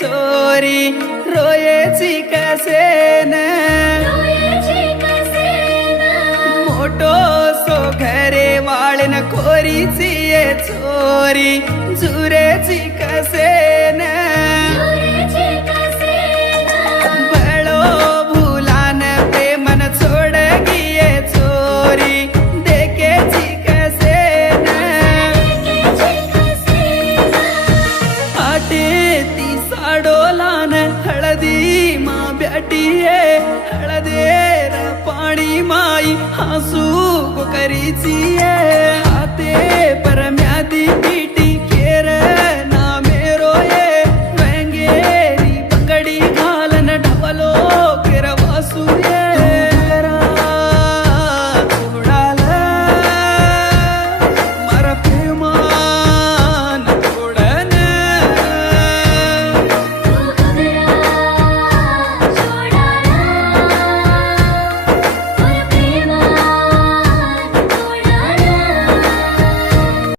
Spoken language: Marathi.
छोरी रोयेची कसेन मोटो सो घरे वाळन खोरीची ये छोरी जुरेची कसेन बळो भूलान प्रेमन छोड़ गिये छोरी देखेची कसेन आटे ती साडोलान हळदी मा ब्याटिये हळदेर पाणी माई हसू करीची